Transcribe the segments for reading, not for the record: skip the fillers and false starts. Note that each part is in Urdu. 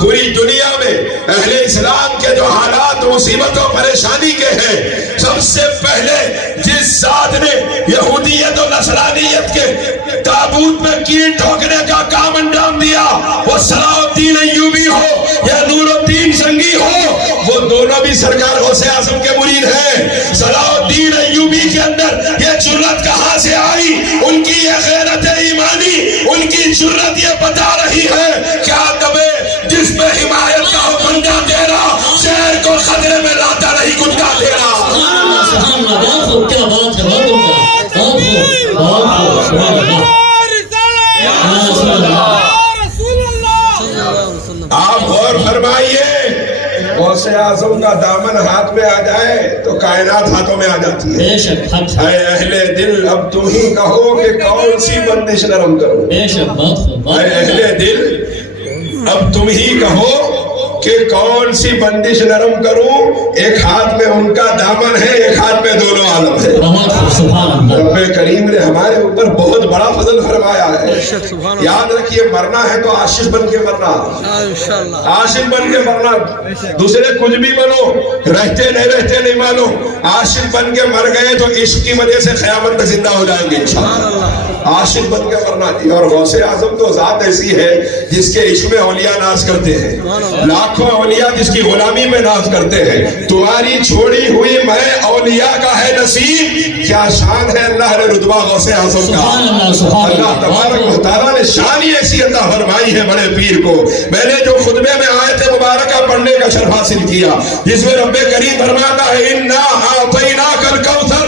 پوری دنیا میں اہل اسلام کے جو حالات مصیبت و پریشانی کے ہیں، سب سے پہلے جس ذات نے یہودیت و نصرانیت کے تابوت میں کیل ٹھوکنے کا کام انجام دیا، وہ صلاح الدین ایوبی ہو یا نور الدین سنگی ہو، وہ دونوں بھی سرکار غوث اعظم کے مرید ہیں۔ صلاح الدین ایوبی کے اندر یہ جرأت کہاں سے آئی؟ ان کی یہ غیرت ایمانی، ان کی جرأت یہ بتا رہی ہے کیا دبے جس پہ حمایت کا بندہ تیرا شہر کو خطرے میں لاتا نہیں کچھ کا تیرا۔ سبحان اللہ، بہت خوب، کیا بات ہے، بہت عمدہ، بہت خوب، بہت خوب، سبحان اللہ، آپ غور فرمائیے، غوث اعظم کا دامن ہاتھ میں آ جائے تو کائنات ہاتھوں میں آ جاتی ہے۔ بے شک، اے اہل دل اب تم ہی کہو کہ کون سی بندش نرم کروں۔ بے شک، بہت خوب، اے اہل دل اب تم ہی کہو کہ کون سی بندش نرم کروں، ایک ہاتھ میں ان کا دامن ہے، ایک ہاتھ میں دونوں عالم ہے۔ بہت خوب، سبحان اللہ، رب کریم نے ہمارے اوپر بہت بڑا فضل فرمایا ہے۔ یاد رکھیے، مرنا ہے تو عاشق بن کے مرنا، عاشق بن کے مرنا، دوسرے کچھ بھی بنو، رہتے نہیں مانو، عاشق بن کے مر گئے تو عشق کی وجہ سے قیامت میں زندہ ہو جائیں گے انشاءاللہ۔ عاشق بن کے مرنا، اور غوث اعظم تو ذات ایسی ہے جس کے عشق میں اولیاء ناز کرتے ہیں، لاکھوں اولیاء جس کی غلامی میں ناز کرتے ہیں۔ تمہاری چھوڑی ہوئی میں اولیاء کا ہے نصیب، کیا شان ہے اللہ نے رتبہ غوث اعظم کا۔ اللہ تبارک و تعالیٰ نے شان ہی ایسی عطا فرمائی ہے بڑے پیر کو۔ میں نے جو خطبے میں آیت مبارکہ پڑھنے کا شرف حاصل کیا، جس میں رب کریم فرماتا ہے اِنَّا أَعْطَيْنَاكَ الْكَوْثَرَ،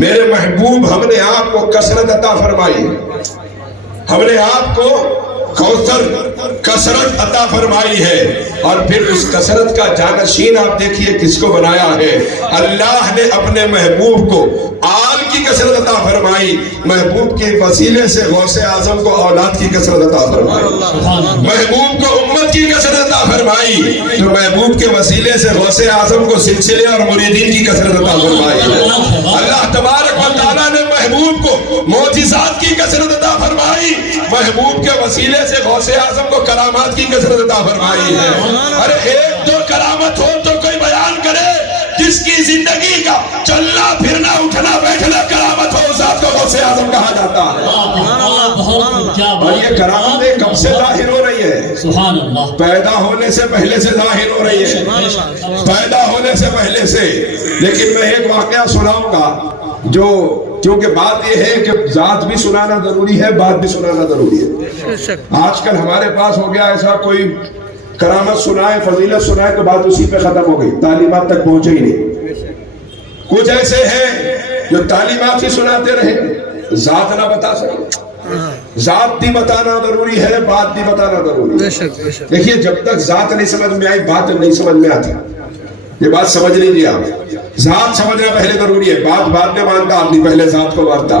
میرے محبوب ہم نے آپ کو کثرت عطا فرمائی، ہم نے آپ کو کوثر کثرت عطا فرمائی ہے، اور پھر اس کثرت کا جانشین آپ دیکھیے کس کو بنایا ہے۔ اللہ نے اپنے محبوب کو آل کی کثرت عطا فرمائی، محبوب کے وسیلے سے غوث اعظم کو اولاد کی کثرت عطا فرمائی، محبوب کو امت کی کثرت عطا فرمائی، تو محبوب کے وسیلے سے غوث اعظم کو سلسلے اور مریدین کی کثرت عطا فرمائی ہے۔ اللہ تبارک و تعالیٰ نے محبوب کو معجزات کی کثرت عطا فرمائی، محبوب کے وسیلے سے غوث اعظم کو کرامات کی کثرت عطا فرمائی ہے۔ ارے ایک دو کرامت ہو تو کوئی بیان کرے، جس کی زندگی کا چلنا پھرنا اٹھنا بیٹھنا کرامت ہو، اس ذات کو غوث اعظم کہا جاتا ہے۔ اور یہ کرامتیں کب سے ظاہر ہو رہی ہے؟ سبحان اللہ، پیدا ہونے سے پہلے سے ظاہر ہو رہی ہے، پیدا ہونے سے پہلے سے۔ لیکن میں ایک واقعہ سناؤں گا، جو کیونکہ بات یہ ہے کہ ذات بھی سنانا ضروری ہے، بات بھی سنانا ضروری ہے۔ آج کل ہمارے پاس ہو گیا ایسا، کوئی کرامت سنائے، فضیلت سنائے تو بات اسی پہ ختم ہو گئی، تعلیمات تک پہنچے ہی نہیں۔ کچھ ایسے ہیں جو تعلیمات ہی سناتے رہے، ذات نہ بتا سکے۔ ذات بھی بتانا ضروری ہے، بات بھی بتانا ضروری ہے۔ دیکھیے، جب تک ذات نہیں سمجھ میں آئی بات نہیں سمجھ میں آتی، یہ بات سمجھ نہیں دیا۔ ذات سمجھنا پہلے ضروری ہے، بات بعد میں مانتا آدمی، پہلے ذات کو مانتا۔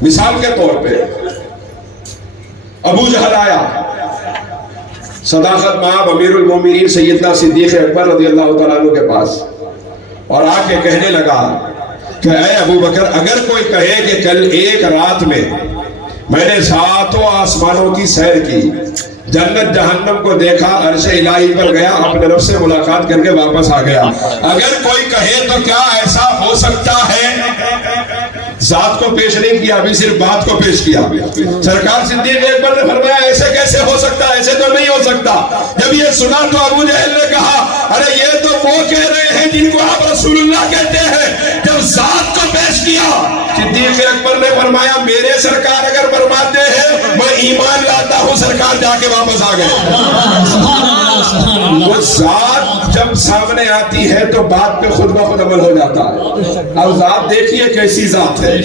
مثال کے طور پہ ابو جہل آیا صداقت مآب امیر المومنین سیدنا صدیق اکبر رضی اللہ تعالیٰ عنہ کے پاس، اور آ کے کہنے لگا کہ اے ابو بکر، اگر کوئی کہے کہ کل ایک رات میں نے ساتوں آسمانوں کی سیر کی، جنت جہنم کو دیکھا، عرش الہی پر گیا، اپنے رب سے ملاقات کر کے واپس آ گیا، اگر کوئی کہے تو کیا ایسا ہو سکتا ہے؟ ذات کو پیش نہیں کیا، ابھی صرف بات کو پیش کیا۔ سرکار صدیق اکبر نے فرمایا ایسے کیسے ہو سکتا ہے، ایسے تو نہیں ہو سکتا۔ جب یہ سنا تو ابو جہل نے کہا ارے یہ تو وہ کہہ رہے ہیں جن کو آپ رسول اللہ کہتے ہیں۔ جب ذات کو پیش کیا، صدیق اکبر نے فرمایا میرے سرکار اگر فرماتے ہیں میں ایمان لاتا ہوں، سرکار جا کے واپس آ گئے۔ وہ ذات جب سامنے آتی ہے تو بات پہ خود بخود عمل ہو جاتا ہے۔ اب ذات دیکھیے کیسی ذات ہے۔